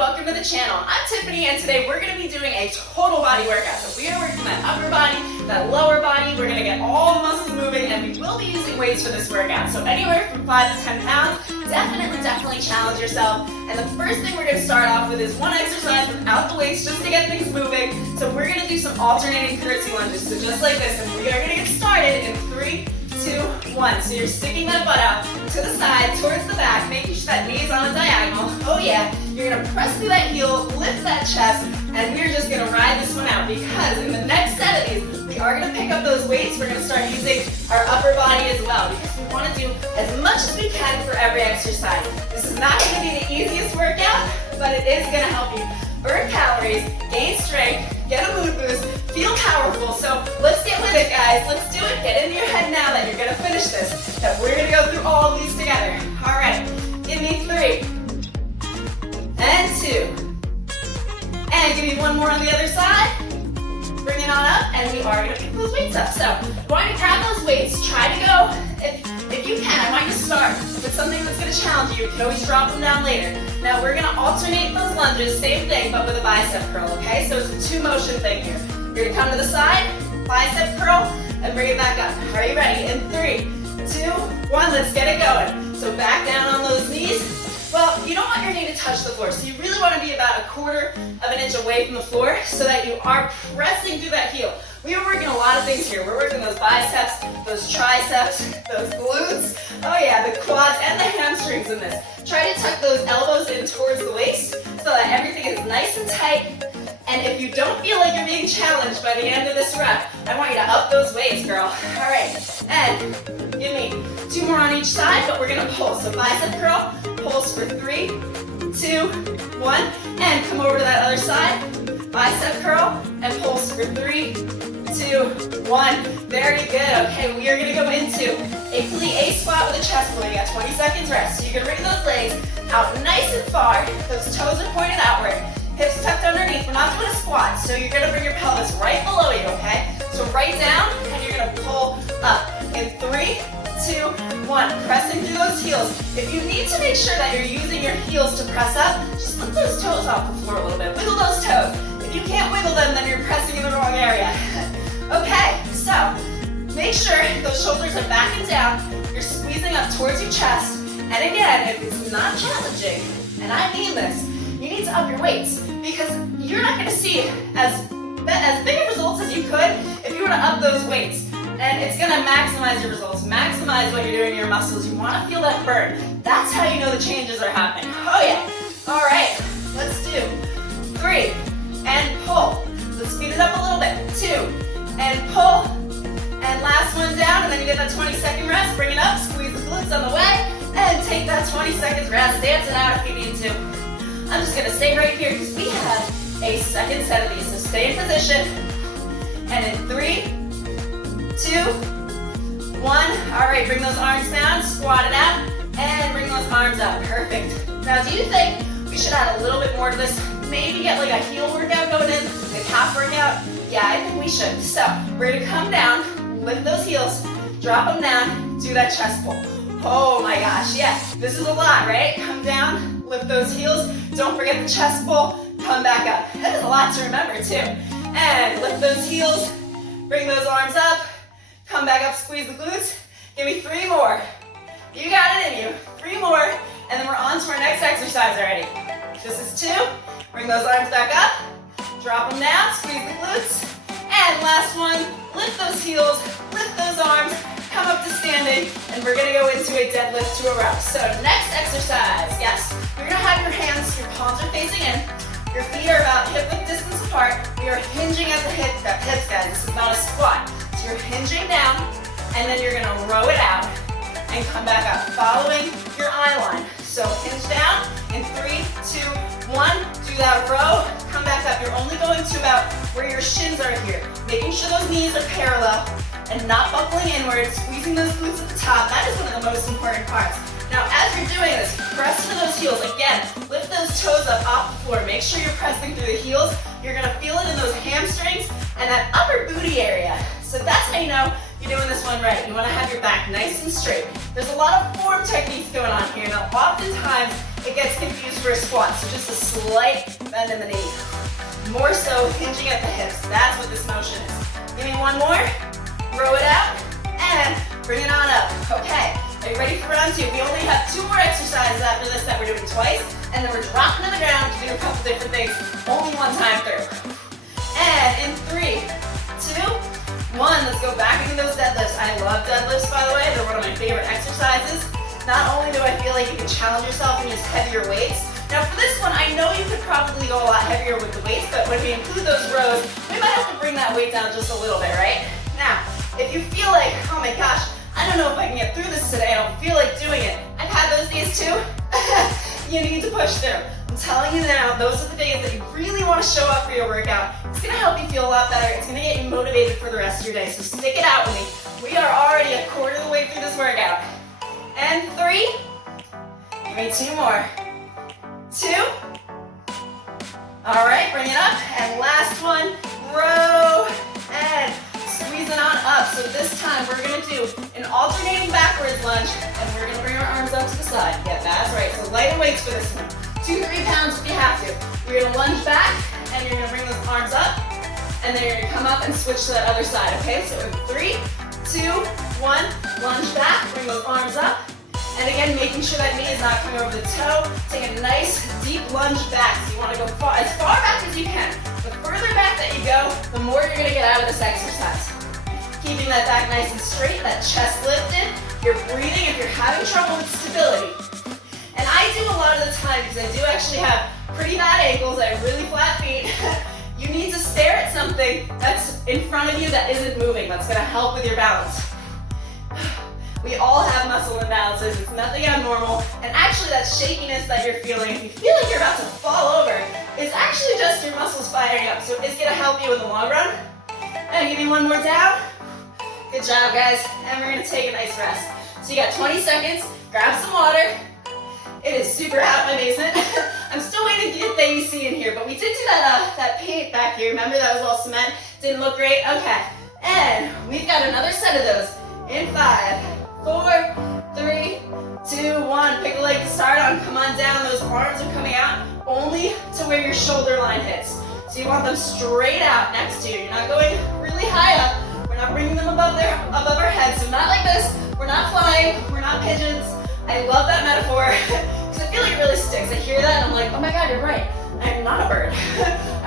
welcome to the channel. I'm Tiffany and today we're going to be doing a total body workout. So we are working that upper body, that lower body, we're going to get all the muscles moving and we will be using weights for this workout. So anywhere from 5 to 10 pounds, definitely challenge yourself. And the first thing we're going to start off with is one exercise without the weights just to get things moving. So we're going to do some alternating curtsy lunges. So just like this, and we are going to get started in 3, 2, 1. So you're sticking that butt out to the side, towards the back, making sure that knee's on a diagonal. Oh yeah, you're gonna press through that heel, lift that chest, and we're just gonna ride this one out because in the next set of these, we are gonna pick up those weights. We're gonna start using our upper body as well because we wanna do as much as we can for every exercise. This is not gonna be the easiest workout, but it is gonna help you burn calories, gain strength, get a mood boost, feel powerful. So let's get with it, guys. Let's do it. Get into your head now that you're gonna finish this, that we're gonna go through all of these together. All right, give me 3, and 2, and give me one more on the other side. Bring it on up, and we are gonna pick those weights up. So go ahead and grab those weights. Try to go, if you can, I want you to start with something that's gonna challenge you. You can always drop them down later. Now we're gonna alternate those lunges, same thing, but with a bicep curl, okay? So it's a 2-motion thing here. You're gonna come to the side, bicep curl, and bring it back up. Are you ready? In 3, 2, 1, let's get it going. So back down on those knees. Well, you don't want your knee to touch the floor, so you really want to be about 1/4 of an inch away from the floor so that you are pressing through that heel. We are working a lot of things here. We're working those biceps, those triceps, those glutes. Oh yeah, the quads and the hamstrings in this. Try to tuck those elbows in towards the waist so that everything is nice and tight. And if you don't feel like you're being challenged by the end of this rep, I want you to up those weights, girl. All right, and give me 2 more on each side, but we're gonna pulse. So bicep curl, pulse for 3, 2, 1, and come over to that other side. Bicep curl and pulse for 3, 2, 1. Very good. Okay, we are gonna go into a plie squat with a chest pull. You got 20 seconds rest. So you're gonna bring those legs out nice and far. Those toes are pointed outward. Hips tucked underneath. We're not doing a squat, so you're gonna bring your pelvis right below you, okay? So right down, and you're gonna pull up in 3, 2, 1. Pressing through those heels. If you need to make sure that you're using your heels to press up, just lift those toes off the floor a little bit. Wiggle those toes. If you can't wiggle them, then you're pressing in the wrong area. Okay, so make sure those shoulders are back and down. You're squeezing up towards your chest. And again, if it's not challenging, and I mean this, you need to up your weights because you're not gonna see as big of results as you could if you were to up those weights. And it's gonna maximize your results, maximize what you're doing to your muscles. You wanna feel that burn. That's how you know the changes are happening. Oh yeah. All right, let's do 3, and pull. Let's speed it up a little bit. 2, and pull. And last one down, and then you get that 20-second rest. Bring it up, squeeze the glutes on the way, and take that 20 seconds rest. Dance it out if you need to. I'm just gonna stay right here because we have a second set of these. So stay in position. And in 3, 2, 1. All right, bring those arms down, squat it out, and bring those arms up. Perfect. Now, do you think we should add a little bit more to this? Maybe get like a heel workout going in, a calf workout? Yeah, I think we should. So we're gonna come down, lift those heels, drop them down, do that chest pull. Oh my gosh, yeah, this is a lot, right? Come down, lift those heels. Don't forget the chest pull, come back up. That is a lot to remember too. And lift those heels, bring those arms up, come back up, squeeze the glutes. Give me 3 more. You got it in you. 3 more, and then we're on to our next exercise already. This is 2. Bring those arms back up, drop them down, squeeze the glutes. And last one, lift those heels, lift those arms, come up to standing, and we're gonna go into a deadlift to a row. So next exercise, yes, you're gonna have your hands, your palms are facing in, your feet are about hip-width distance apart. We are hinging at the hips, guys. This is not a squat. So you're hinging down, and then you're gonna row it out and come back up, following your eye line. So hinge down in 3, 2, 1. Do that row, come back up. You're only going to about where your shins are here. Making sure those knees are parallel and not buckling inward, squeezing those glutes at the top. That is one of the most important parts. Now, as you're doing this, press into those heels. Again, lift those toes up off the floor. Make sure you're pressing through the heels. You're gonna feel it in those hamstrings and that upper booty area. So that's how you know you're doing this one right. You wanna have your back nice and straight. There's a lot of form techniques going on here. Now, oftentimes, it gets confused for a squat, so just a slight bend in the knee. More so hinging at the hips. That's what this motion is. Give me one more. Row it out and bring it on up. Okay, are you ready for round two? We only have 2 more exercises after this that we're doing twice, and then we're dropping to the ground to do a couple different things, only one time through. And in 3, 2, 1, let's go back into those deadlifts. I love deadlifts, by the way. They're one of my favorite exercises. Not only do I feel like you can challenge yourself and use heavier weights. Now for this one, I know you could probably go a lot heavier with the weights, but when we include those rows, we might have to bring that weight down just a little bit, right? Now, if you feel like, oh my gosh, I don't know if I can get through this today, I don't feel like doing it. I've had those days too. You need to push through. I'm telling you now, those are the days that you really want to show up for your workout. It's going to help you feel a lot better. It's going to get you motivated for the rest of your day. So stick it out with me. We are already a quarter of the way through this workout. And 3. Give me 2 more. 2. All right, bring it up. And last one, row and squeeze it on up. So this time we're gonna do an alternating backwards lunge, and we're gonna bring our arms up to the side. Yeah, that's right. So lighter weights for this one. 2-3 pounds if you have to. You're gonna lunge back, and you're gonna bring those arms up, and then you're gonna come up and switch to that other side. Okay, so in 3, 2, 1, lunge back, bring those arms up. And again, making sure that knee is not coming over the toe. Take a nice deep lunge back. So you want to go as far back as you can. The further back that you go, the more you're going to get out of this exercise. Keeping that back nice and straight, that chest lifted. You're breathing if you're having trouble with stability. And I do a lot of the time, because I do actually have pretty bad ankles, I have really flat feet. You need to stare at something that's in front of you that isn't moving. That's going to help with your balance. We all have muscle imbalances, it's nothing abnormal, and actually that shakiness that you're feeling, if you feel like you're about to fall over, is actually just your muscles firing up, so it's gonna help you in the long run. And give me one more down. Good job, guys, and we're gonna take a nice rest. So you got 20 seconds, grab some water. It is super hot in my basement. I'm still waiting to get the AC in here, but we did do that paint back here. Remember, that was all cement, didn't look great? Okay, and we've got another set of those in 5, 4, 3, 2, 1. Pick a leg to start on. Come on down. Those arms are coming out only to where your shoulder line hits. So you want them straight out next to you. You're not going really high up. We're not bringing them above our heads. So not like this. We're not flying. We're not pigeons. I love that metaphor because I feel like it really sticks. I hear that and I'm like, oh my God, you're right. I'm not a bird.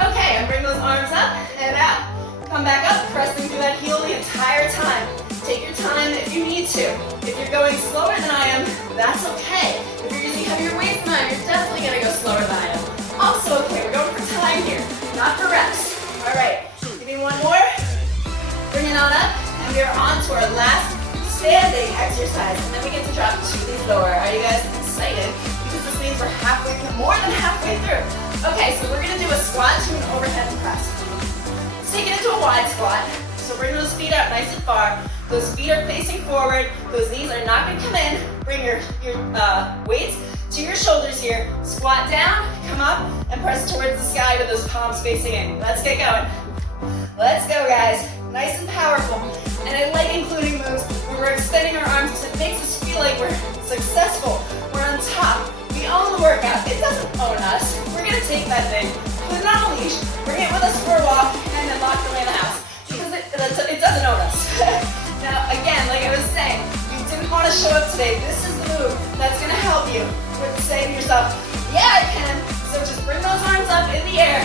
Okay, and bring those arms up and out. Come back up, pressing through that heel the entire time. Take your time if you need to. If you're going slower than I am, that's okay. If you're using heavier weights than I am, you're definitely gonna go slower than I am. Also okay, we're going for time here, not for reps. All right, give me one more. Bring it on up, and we are on to our last standing exercise, and then we get to drop to the floor. Are you guys excited? Because this means we're more than halfway through. Okay, so we're gonna do a squat to an overhead press. Let's take it into a wide squat. So bring those feet up nice and far. Those feet are facing forward. Those knees are not going to come in. Bring your weights to your shoulders here. Squat down, come up, and press towards the sky with those palms facing in. Let's get going. Let's go, guys. Nice and powerful. And I like including moves where we're extending our arms because it makes us feel like we're successful. We're on top. We own the workout. It doesn't own us. We're going to take that thing, put it on a leash, bring it with us for a walk, and then lock it away in the house. Because it doesn't own us. Now, again, like I was saying, you didn't want to show up today. This is the move that's going to help you with saying to yourself, yeah, I can. So just bring those arms up in the air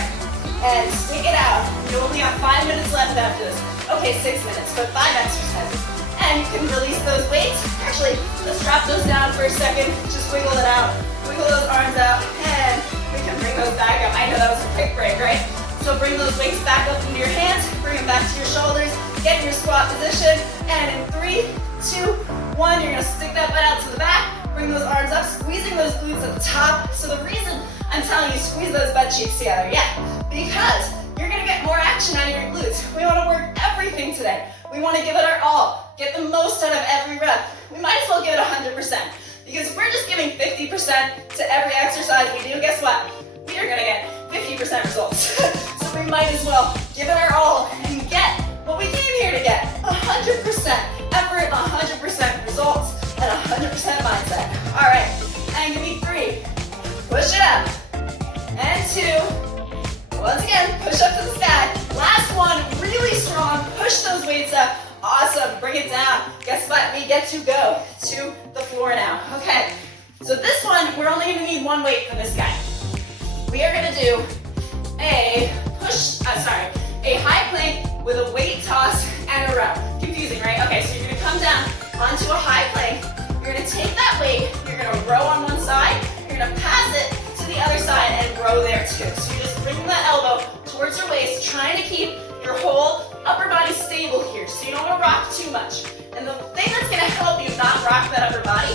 and stick it out. You only have 5 minutes left after this. Okay, 6 minutes, but 5 exercises. And you can release those weights. Actually, let's drop those down for a second. Just wiggle it out. Wiggle those arms out, and we can bring those back up. I know that was a quick break, right? So bring those weights back up into your hands, bring them back to your shoulders, get in your squat position, and in 3, 2, 1, you're gonna stick that butt out to the back, bring those arms up, squeezing those glutes at the top. So the reason I'm telling you squeeze those butt cheeks together, because you're gonna get more action out of your glutes. We wanna work everything today. We wanna give it our all, get the most out of every rep. We might as well give it 100%, because if we're just giving 50% to every exercise we do, guess what? We are gonna get 50% results. So we might as well give it our all and get what we came here to get. 100% effort, 100% results, and 100% mindset. All right, and give me 3, push it up, and 2. Once again, push up to the sky. Last one, really strong. Push those weights up. Awesome, bring it down. Guess what? We get to go to the floor now. Okay, so this one, we're only gonna need one weight for this guy. We are gonna do a high plank with a weight toss and a row. Confusing, right? Okay, so you're gonna come down onto a high plank. You're gonna take that weight, you're gonna row on one side, you're gonna pass it to the other side and row there too. So you're just bringing that elbow towards your waist, trying to keep your whole upper body stable here, so you don't want to rock too much. And the thing that's going to help you not rock that upper body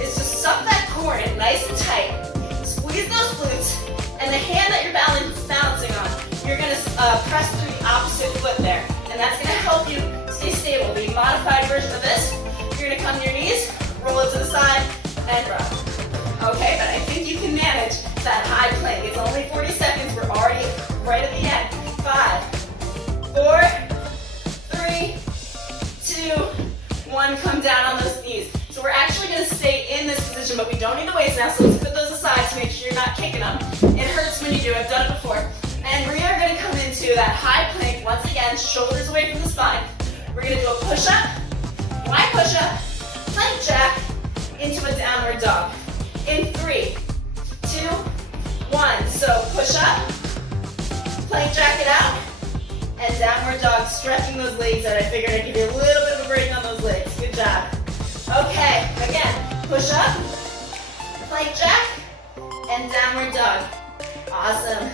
is to suck that core in nice and tight, squeeze those glutes, and the hand that you're balancing on, you're going to press through the opposite foot there, and that's going to help you stay stable. The modified version of this, you're going to come to your knees, roll it to the side, and row. Okay, but I think you can manage that high plank. It's only 40 seconds. We're already right at the end. 5, 4, 3, 2, 1. Come down on those knees. So we're actually going to stay in this position, but we don't need the weights now, so let's put those aside to make sure you're not kicking them. It hurts when you do. I've done it before. And we are going to come into that high plank once again, shoulders away from the spine. We're going to do a push-up, Y push-up, plank jack, into a downward dog. In 3, 2, 1. So push up, plank jack it out, and downward dog, stretching those legs out. I figured I'd give you a little bit of a break on those legs. Good job. Okay, again, push up, plank jack, and downward dog. Awesome.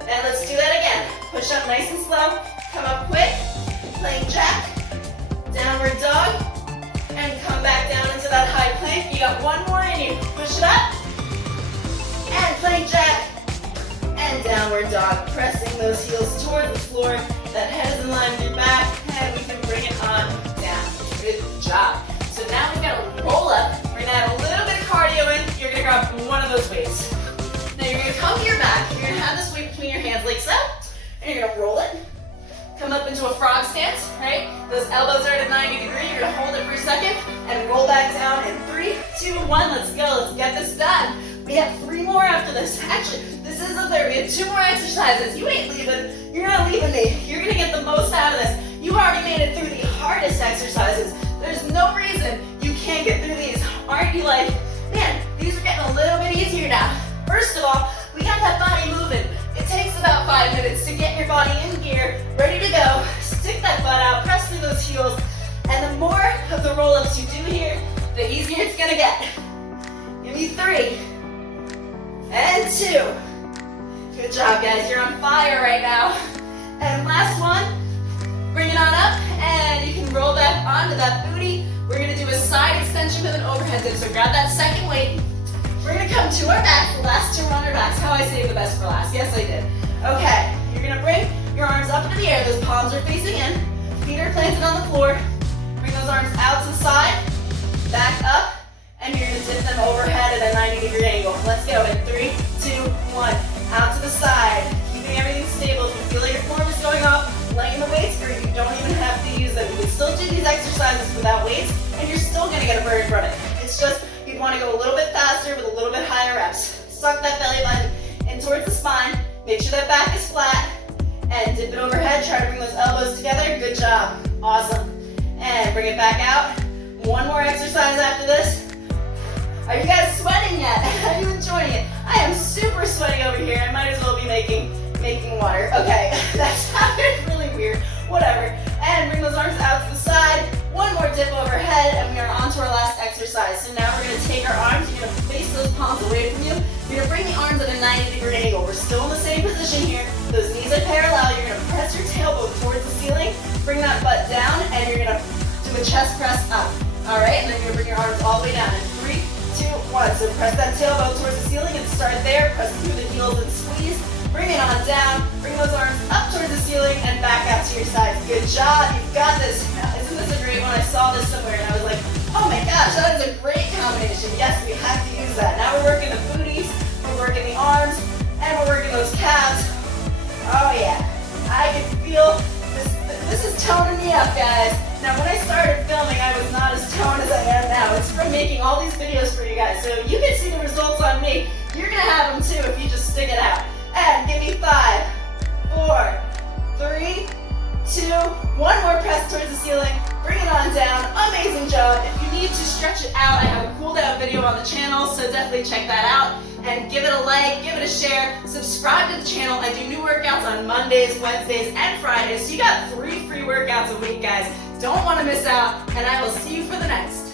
And let's do that again. Push up nice and slow, come up quick, plank jack, downward dog, and come back down into that high plank. You got one more in you. Push it up, and plank jack, and downward dog. Pressing those heels towards the floor. That head is in line with your back, and we can bring it on down. Good job. So now we've got to roll up. We're gonna add a little bit of cardio in. You're gonna grab one of those weights. Now you're gonna come to your back. You're gonna have this weight between your hands, legs up, and you're gonna roll it. Come up into a frog stance, right? Those elbows are at a 90 degree. You're gonna hold it for a second and roll back down in 3, 2, 1. Let's go. Let's get this done. We have 3 more after this. Actually, this is the third. We have 2 more exercises. You ain't leaving. You're not leaving me. You're gonna get the most out of this. You already made it through the hardest exercises. There's no reason you can't get through these. Aren't you like, man, these are getting a little bit easier now. First of all, we got that body moving. It takes about 5 minutes to get your body in gear, ready to go. Stick that butt out, press through those heels, and the more of the roll-ups you do here, the easier it's gonna get. Give me 3, and 2. Good job, guys. You're on fire right now. And last one, bring it on up, and you can roll back onto that booty. We're gonna do a side extension with an overhead dip. So grab that second weight. We're gonna come to our backs. The last 2 are on our backs. How I saved the best for last. Yes, I did. Okay, you're gonna bring your arms up into the air. Those palms are facing in. Feet are planted on the floor. Bring those arms out to the side, back up, and you're gonna dip them overhead at a 90-degree angle. Let's go in 3, 2, 1. Out to the side, keeping everything stable. If you feel like your form is going off, laying the weights, or you don't even have to use them. You can still do these exercises without weights, and you're still gonna get a burn from it. It's just, you'd wanna go a little bit faster with a little bit higher reps. Suck that belly button in towards the spine. Make sure that back is flat, and dip it overhead. Try to bring those elbows together. Good job. Awesome. And bring it back out. One more exercise after this. Are you guys sweating yet? Are you enjoying it? I am super sweaty over here. I might as well be making water. Okay, that sounded really weird. Whatever. And bring those arms out to the side. One more dip overhead, and we are on to our last exercise. So now we're going to take our arms. You're going to face those palms away from you. You're going to bring the arms at a 90-degree angle. We're still in the same position here. Those knees are parallel. You're going to press your tailbone towards the ceiling. Bring that butt down, and you're going to do a chest press up. All right, and then you're going to bring your arms all the way down in 3, 2, 1. So press that tailbone towards the ceiling and start there. Press through the heels and squeeze. Bring it on down. Bring those arms up towards the ceiling and back out to your side. Good job. You've got this. Now, isn't this a great one? I saw this somewhere and I was like, oh my gosh, that is a great combination. Yes, we have to use that. Now we're working the booties, we're working the arms, and we're working those calves. Oh yeah. I can feel this. This is toning me up, guys. Now when I started filming, I was not as toned as I am now. It's from making all these videos for you guys, so you can see the results on me. You're gonna have them too if you just stick it out. And give me 5, 4, 3, 2, one more press towards the ceiling. Bring it on down. Amazing job. If you need to stretch it out, I have a cool down video on the channel, so definitely check that out. And give it a like, give it a share, subscribe to the channel. I do new workouts on Mondays, Wednesdays, and Fridays. So you got 3 free workouts a week, guys. Don't want to miss out, and I will see you for the next.